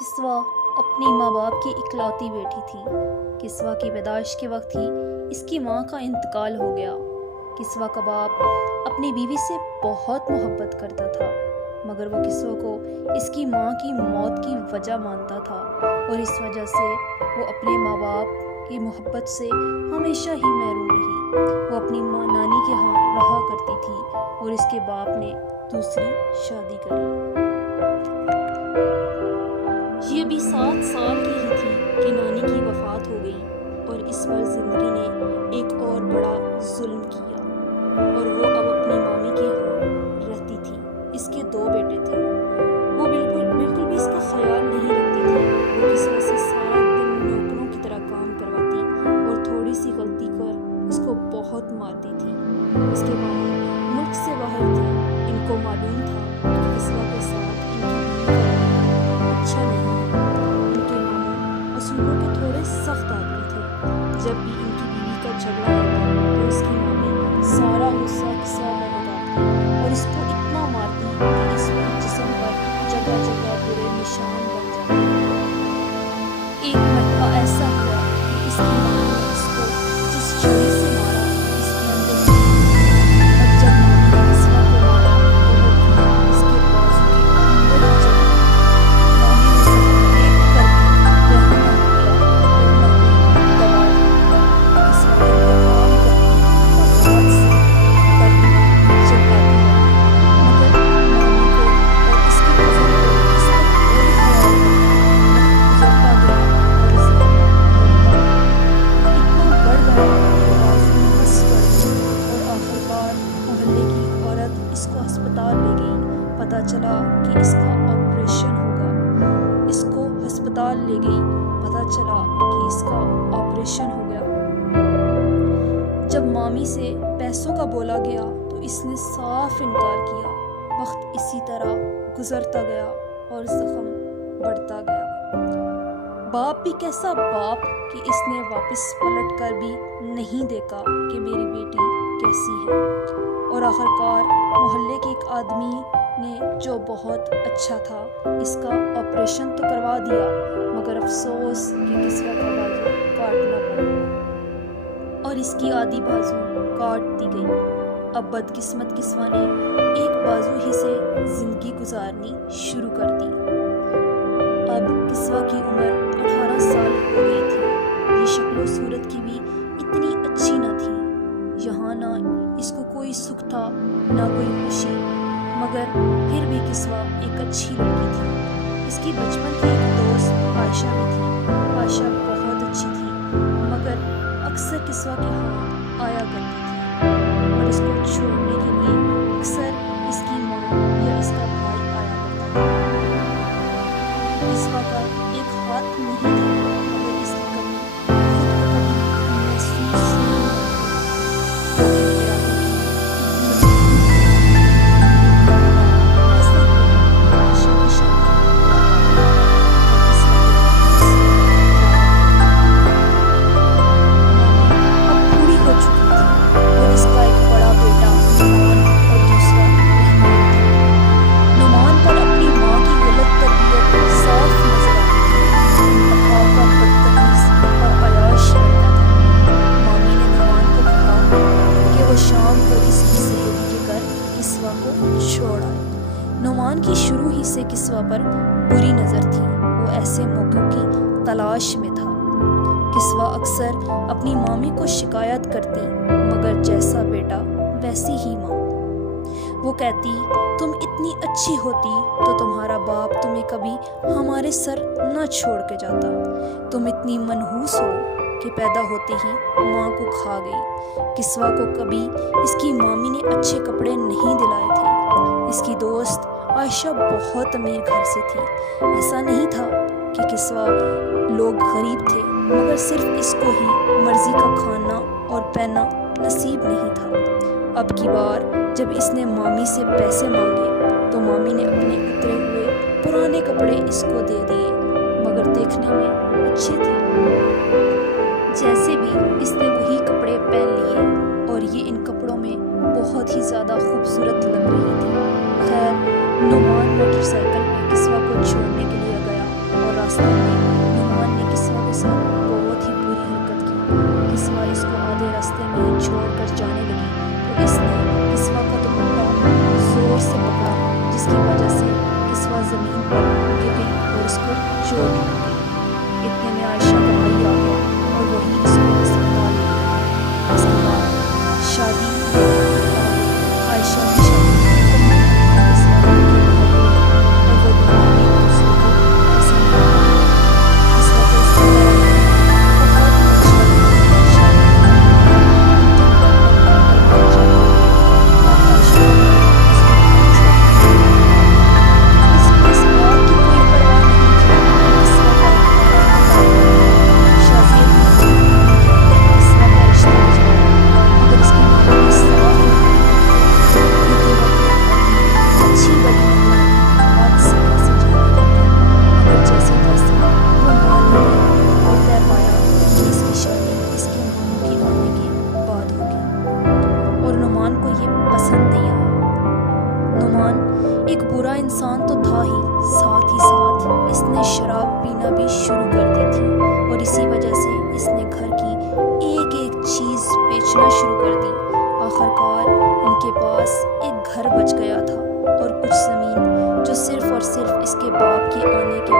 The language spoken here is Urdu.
کسوہ اپنی ماں باپ کی اکلوتی بیٹی تھی۔ کسوہ کی پیدائش کے وقت ہی اس کی ماں کا انتقال ہو گیا۔ کسوہ کا باپ اپنی بیوی سے بہت محبت کرتا تھا، مگر وہ کسوہ کو اس کی ماں کی موت کی وجہ مانتا تھا، اور اس وجہ سے وہ اپنے ماں باپ کی محبت سے ہمیشہ ہی محروم رہی۔ وہ اپنی ماں نانی کے ہاں رہا کرتی تھی اور اس کے باپ نے دوسری شادی کر لی۔ یہ بھی 7 سال کی ہی تھی کہ نانی کی وفات ہو گئی، اور اس پر زندگی نے ایک اور بڑا ظلم کیا، اور وہ اب اپنی مامی کے ہاں رہتی تھی۔ اس کے 2 بیٹے تھے۔ وہ بالکل بھی اس کا خیال نہیں رکھتی تھی۔ وہ کسوہ سے سارا دن نوکروں کی طرح کام کرواتی اور تھوڑی سی غلطی کر اس کو بہت مارتی تھی۔ اس کے ماموں ملک سے باہر تھے۔ ان کو معلوم تھا کہ کسوہ کے ساتھ ان کی بیوی کا رویہ اچھا نہیں ہے۔ ان کے ماموں اصولوں کے تھوڑے سخت آدمی تھے۔ جب بھی ان کی بیوی کا جھگڑا ہوتا تو اس کی مامی سارا غصہ کسوہ پر لگاتی اور اس کو اتنا مارتی کہ اس کے جسم پر جگہ جگہ برے نشان بن جاتے۔ ایک مرتبہ ایسا ہوا کہ اس کی مامی نے اس کو جس چھری سے مارا اس کے اندر تھی، اور جب مامی نے کسوہ کو مارا تو وہ کیڑا اس کے بازو کے اندر ہی چلی گئی۔ مامی نے زخم دیکھ کر بھی رحم نہ کیا اور نہ کوئی دوا دی۔ کسوہ دن بھر کام کرتی اور رات سے دردناک چلاتی رہتی، مگر مامی کو اور اس کے کزن کو اس کا کوئی خیال نہ تھا۔ وقت گزرتا گیا اور زخم بڑھتا گیا، اتنا بڑھ گیا کہ بازو میں نس پڑ گئی، اور آخرکار محلے کی ایک عورت اس کو ہسپتال لے گئی۔ پتہ چلا کہ اس کا آپریشن ہوگا۔ اس کو ہسپتال لے گئی، پتہ چلا کہ اس کا آپریشن ہو گیا۔ جب مامی سے پیسوں کا بولا گیا تو اس نے صاف انکار کیا۔ وقت اسی طرح گزرتا گیا اور زخم بڑھتا گیا۔ باپ بھی کیسا باپ کہ اس نے واپس پلٹ کر بھی نہیں دیکھا کہ میری بیٹی کیسی ہے، اور آخرکار محلے کے ایک آدمی نے جو بہت اچھا تھا اس کا آپریشن تو کروا دیا، مگر افسوس کہ کسوہ کا بازو کاٹنا پڑا اور اس کی آدھی بازو کاٹ دی گئی۔ اب بدقسمت کسوہ نے ایک بازو ہی سے زندگی گزارنی شروع کر دی۔ اب کسوہ کی عمر 18 سال ہو گئی تھی۔ یہ شکل و صورت کی بھی اتنی اچھی نہ تھی۔ یہاں نہ اس کو کوئی سکھ تھا نہ کوئی خوشی، مگر پھر بھی کسوہ ایک اچھی لڑکی تھی۔ اس کی بچپن کی ایک دوست عائشہ بھی تھی۔ عائشہ بہت اچھی تھی، مگر اکثر کسوہ کے ہاں آیا کرتی تھی، اور اس کو چھوڑنے کے لیے اکثر اس کی ماں یا اس کا بھائی آیا کرتا تھا۔ کسوہ کا ایک ہاتھ نہیں تھا، مگر اس کی کمی خود کو کبھی محسوس نہیں ہوتی۔ ایسا ہی ہوا عائشہ کی شادی اور کسوہ کے اب بوڑھی ہو چکی تھی، اور اس کا ایک بڑا بیٹا نعمان اور دوسرا رحمان تھا۔ نعمان پر اپنی ماں کی غلط تربیت صاف نظر آتی تھی۔ انتہا کا بدتمیز اور عیاش لڑکا تھا۔ مامی نے نعمان کو کہا کہ وہ شام کو اس کی سہیلی کے گھر کسوہ کو چھوڑ آئے۔ نعمان کی شروع ہی سے کسوہ پر بری نظر تھی۔ وہ ایسے موقعوں کی تلاش میں تھا۔ کسوہ اکثر اپنی مامی کو شکایت کرتی، مگر جیسا بیٹا ویسی ہی ماں۔ وہ کہتی تم اتنی اچھی ہوتی تو تمہارا باپ تمہیں کبھی ہمارے سر نہ چھوڑ کے جاتا۔ تم اتنی منحوس ہو کہ پیدا ہوتے ہی ماں کو کھا گئی۔ کسوہ کو کبھی اس کی مامی نے اچھے کپڑے نہیں دلائے تھے۔ اس کی دوست عائشہ بہت امیر گھر سے تھی۔ ایسا نہیں تھا کہ کسوہ لوگ غریب تھے، مگر صرف اس کو ہی مرضی کا کھانا اور پہننا نصیب نہیں تھا۔ اب کی بار جب اس نے مامی سے پیسے مانگے تو مامی نے اپنے اترے ہوئے پرانے کپڑے اس کو دے دیے، مگر دیکھنے میں اچھے تھے۔ جیسے بھی اس نے وہی کپڑے پہن لیے، اور یہ ان کپڑوں میں بہت ہی زیادہ خوبصورت لگ رہی تھی۔ خیر، نعمان موٹر سائیکل پہ کسوہ کو چھوڑنے کے لیے گیا اور وجہ سے کسوہ زمین پر گر گئی اور اس کو چوٹ لگ گئی۔ اتنے میں عائشہ کا بھائی آ گیا اور وہی اس کو ہسپتال لے گیا۔ اس کے بعد شادی آ گئی۔ عائشہ کی شادی اور کسوہ کے بھائی ہوئی اور وہ دونوں ایک دوسرے کو پسند کرتے تھے۔ کسوہ کو اس کا بڑا بھائی بہت ہی اچھا لگا۔ شادی کے انتم پل پر وہ مر جاتا ہے اور عائشہ کا بھائی اس کو بہت چھوڑتا ہے، لیکن اس کو اس بات کی کوئی پرواہ نہیں تھی کہ کسوہ کا ایک پاک بھائی ہے۔ شازیہ کی امی نے کسوہ کا رشتہ بھجوایا مگر اس کے ماموں نے صاف منع کر دیا کیونکہ وہ اپنے گھر کی اچھی بڑی مہمانی ہاتھ سے کیسے جانے دیتے، مگر جیسے تیسے وہ مان ہی گئی اور طے پایا کہ اس کی شادی اس کے ماموں کے آنے کے بعد ہوگی۔ اور نعمان کو یہ پسند نہیں آیا۔ نعمان ایک برا انسان تو تھا ہی، ساتھ ہی ساتھ اس نے شراب پینا بھی شروع کر دی تھی اور اسی وجہ سے اس نے گھر کی ایک ایک چیز بیچنا شروع کر دی۔ آخرکار ان کے پاس ایک گھر بچ گیا تھا اور کچھ زمین جو صرف اور صرف اس کے باپ کے آنے کے